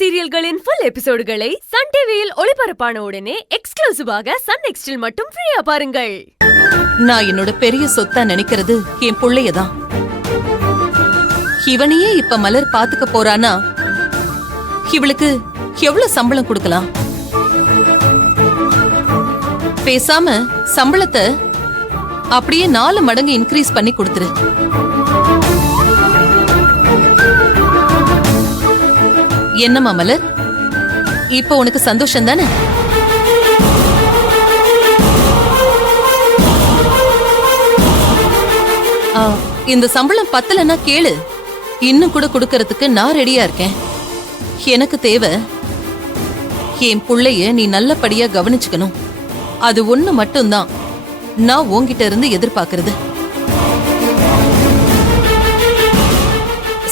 சீரியல்களின் full எபிசோடுகளை Sun டிவியில் ஒளிபரப்பான உடனே எக்ஸ்க்ளூசிவாக சன் நெக்ஸ்டில் மட்டும் ஃப்ரீயா பாருங்கள். நான் என்னோட பெரிய சொத்தா நினைக்கிறது என் புள்ளையதான். இவனையே இப்ப மலர் பாத்துக்க போறானா இவளுக்கு எவ்வளவு சம்பளம் கொடுக்கலாம்? பேசாம சம்பளத்தை அப்படியே 4 மடங்கு இன்க்ரீஸ் பண்ணி கொடுத்துரு. என்னம்மா மலர், இப்ப உனக்கு சந்தோஷம் தானே? இந்த சம்பளம் பத்தலன்னா கேளு, இன்னும் கூட கொடுக்கறதுக்கு நான் ரெடியா இருக்கேன். எனக்கு தேவை என் புள்ளைய நீ நல்லபடியா கவனிச்சுக்கணும். அது ஒண்ணு மட்டும்தான் நான் உன்கிட்ட இருந்து எதிர்பார்க்கறது.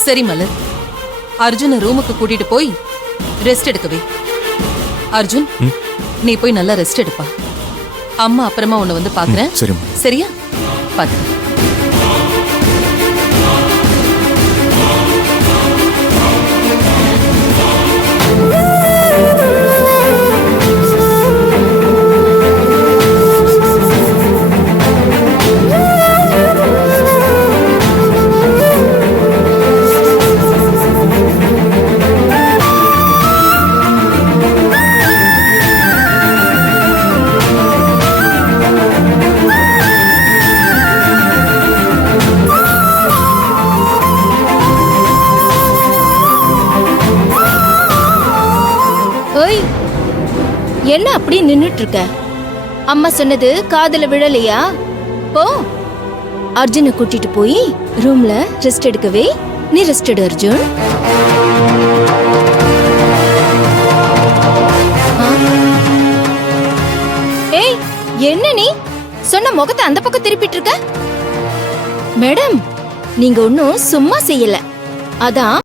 சரி மலர், அர்ஜுன ரூமுக்கு கூட்டிட்டு போய் ரெஸ்ட் எடுக்கவே. அர்ஜுன், நீ போய் நல்லா ரெஸ்ட் எடுப்பா. அம்மா அப்புறமா உன்னை வந்து பாக்குறேன். சரியா? பாத்து. என்ன அப்படி நின்னுட்டு இருக்க? அம்மா சொன்னது காதுல விழலையா? போ, அர்ஜுனை கூட்டிட்டு போய் ரூம்ல ரெஸ்ட் எடுக்கவே. நீ ரெஸ்ட் எடு அர்ஜுன். ஏய், என்ன நீ சொன்ன முகத்தை அந்த பக்கம் திருப்பிட்டு இருக்க? மேடம், நீங்க ஒன்னும் சும்மா செய்யல, அதான்